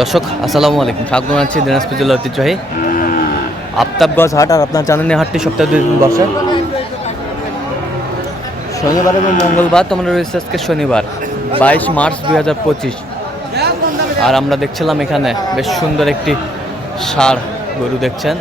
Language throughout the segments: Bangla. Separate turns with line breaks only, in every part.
দর্শক, আসসালামু আলাইকুম। স্বাগত জানাচ্ছি দিনাজপুর জেলা ঐতিহ্যবাহী আফতাবগঞ্জ হাট আর আপনার জানেন এই হাটটি সপ্তাহে দুই দিন বসে। শনিবার এবং মঙ্গলবার তোমরা রয়েছে আজকে শনিবার, বাইশ মার্চ দুই হাজার পঁচিশ। আর আমরা দেখছিলাম এখানে বেশ সুন্দর একটি সার গরু দেখছেন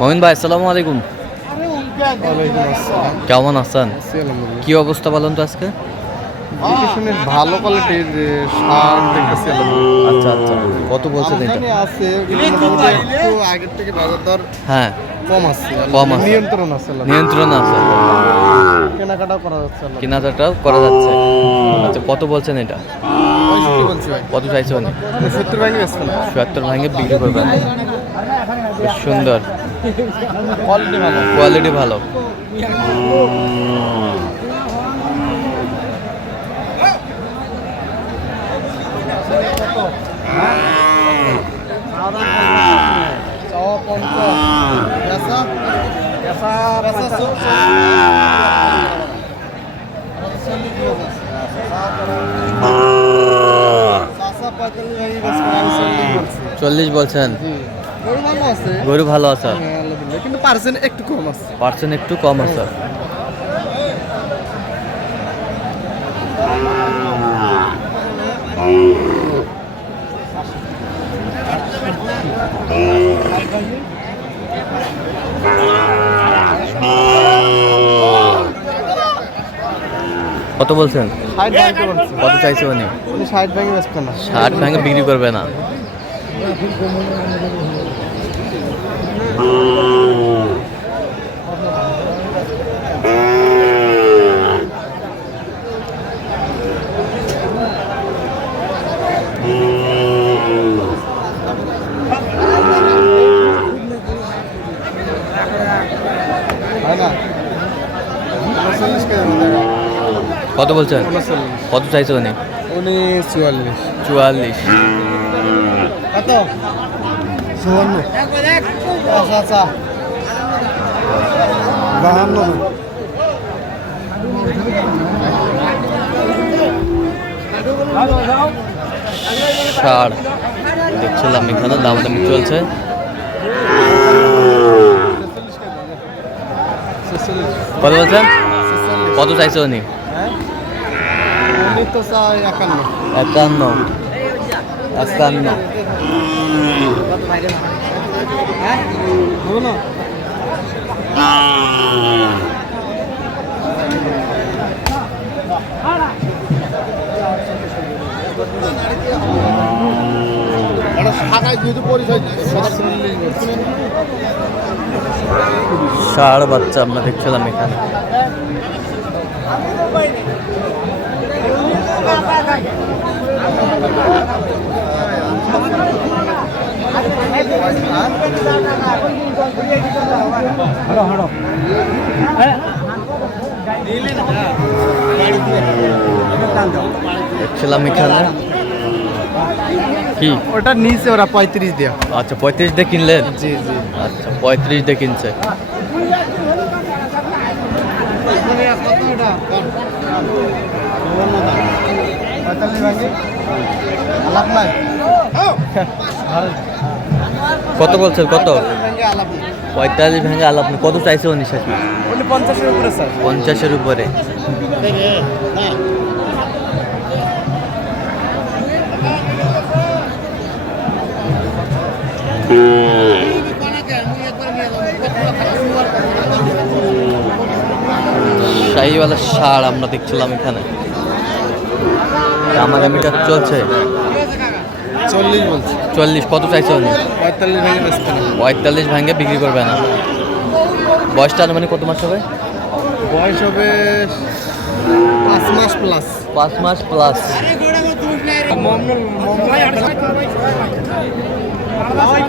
মমিন ভাই আসসালামু আলাইকুম। কেমন আছেন?
আছি
কি অবস্থা বলেন তো আজকে?
ভালো কোয়ালিটির শার্ট দেখতেছি
আচ্ছা আচ্ছা। কত বলছেন এটা?
আছে একটু আগের থেকে বাজার দর
হ্যাঁ।
কম আছে
কম আছে।
নিয়ন্ত্রণ আছে
নিয়ন্ত্রণ আছে।
কেনাকাটা করা যাচ্ছে
কেনাকাটাও করা যাচ্ছে। আচ্ছা কত বলছেন এটা? কত চাইছে উনি?
সত্তর ভাঙি
বিক্রি করবেন। বেশ সুন্দর।
কোয়ালিটি ভালো
কোয়ালিটি ভালো।
চাওয়া পঞ্চাশ বেচা
চল্লিশ বলছেন গরু ভালো আছে।
কিন্তু পার্সেন্ট একটু কম আছে।
পার্সেন্ট একটু কম আছে। কত বলছেন? কত চাইছে উনি?
ষাট ভাঙে
ষাট ভাঙে বিক্রি করবে না। কত বলছেন? কত চাইছে উনি?
উনি চুয়াল্লিশ।
চুয়াল্লিশ।
কত? চুয়ান্ন। আচ্ছা আচ্ছা। বাহান্ন।
দেখছিলাম এখানে দাম দামি চলছে। কত বলছেন? কত চাইছে উনি?
হ্যাঁ? একান্ন। পরিচয়
ষাড় বাচ্চা আমরা দেখছিলাম এখানে। দেখছিলাম এখানে কি?
ওটা নিচে ওরা পঁয়ত্রিশ দেওয়া
আচ্ছা পঁয়ত্রিশ দিয়ে কিনলেন?
জি জি।
আচ্ছা পঁয়ত্রিশ দিয়ে কিনছে।
আলাপ নাই।
কত বলছেন? কত? পঁয়তাল্লিশ ভেঙে আলাপ। কত চাইছে উনি শেষ
পঞ্চাশের উপরে স্যার।
পঞ্চাশের উপরে। শাহিওয়ালা সার আমরা দেখছিলাম এখানে। দামাদামিটা চলছে।
চল্লিশ বলছি।
চল্লিশ কত চাইছে
পঁয়তাল্লিশ ভেঙে বেচতে
পঁয়তাল্লিশ ভাঙে বিক্রি করবে না। বয়সটা আনুমানিক কত মাস হবে?
বয়স হবে পাঁচ মাস প্লাস
পাঁচ মাস প্লাস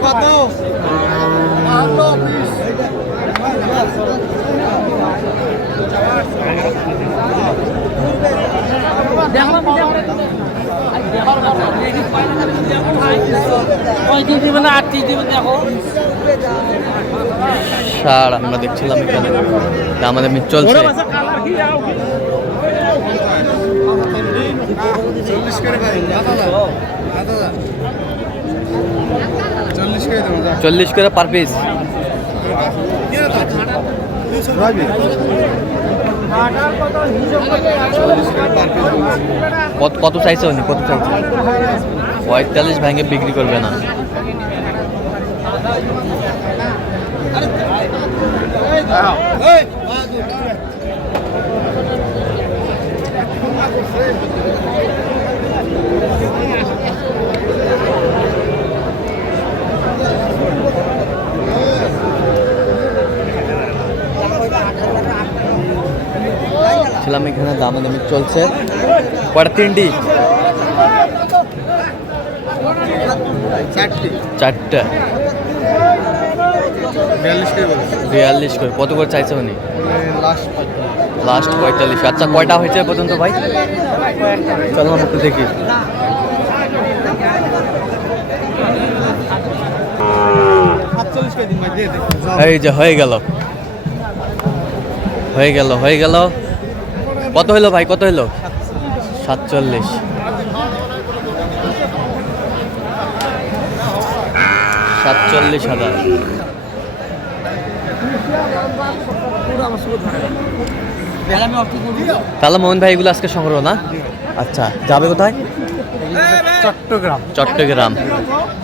কত?
সার আমরা দেখছিলাম এখানে। দামাদামি চলছে।
চল্লিশ করে
পার পিস কত কত চাইছে উনি কত চাইছে পঁয়তাল্লিশ ভেঙে বিক্রি করবে না ছিলাম এখানে দামাদামি চলছে। কটা? তিনটি?
চারটি। বিয়াল্লিশ করে
কত করে চাইছে উনি?
লাস্ট।
পঁয়তাল্লিশ। আচ্ছা কয়টা হয়েছে পর্যন্ত ভাই? চলো আমরা একটু দেখি। এই যে হয়ে গেল। হয়ে গেল হয়ে গেল। কত হলো ভাই কত হলো? সাতচল্লিশ। সাতচল্লিশ হাজার। তাহলে মোহন ভাই এগুলো আজকে সংগ্রহ না? আচ্ছা যাবে কোথায়?
চট্টগ্রাম।
চট্টগ্রাম।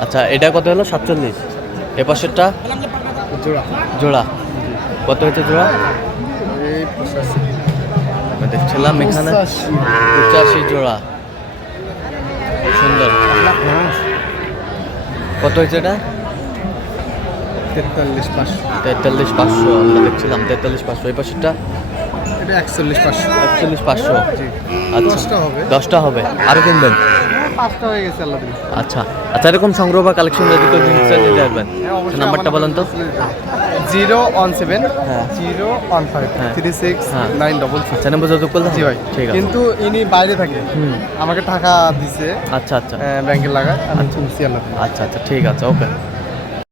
আচ্ছা এটা কত হলো? সাতচল্লিশ। এ পাশেরটা?
জোড়া।
জোড়া। কত হয়েছে জোড়া? আমরা দেখছিলাম এখানে
পঁচাশি।
জোড়া। সুন্দর। কত হয়েছে এটা?
তেতাল্লিশ পাঁচশো।
তেতাল্লিশ পাঁচশো আমরা দেখছিলাম তেতাল্লিশ পাঁচশো। এই পাশেরটা?
এটা একচল্লিশ পাঁচশো।
একচল্লিশ পাঁচশো। আচ্ছা।
দশটা হবে।
দশটা হবে। আরও কিনবেন?
পাঁচটা হয়ে গেছে আল্লাহ
আচ্ছা আচ্ছা এরকম সংগ্রহ বা কালেকশন যদি কেউ জিনিস নিতে পারবেন। নাম্বারটা বলেন তো।
জিরো ওয়ান সেভেন
হ্যাঁ।
জিরো ওয়ান ফাইভ
হ্যাঁ।
থ্রি সিক্স
হ্যাঁ।
নাইন ডবল
আচ্ছা নম্বর যত করলে
জি ভাই।
ঠিক আছে।
কিন্তু ইনি বাইরে থাকে। আমাকে টাকা দিছে।
আচ্ছা আচ্ছা।
ব্যাংকে লাগায় আমি খুঁজছি আল্লাহ
আচ্ছা আচ্ছা ঠিক আছে ওকে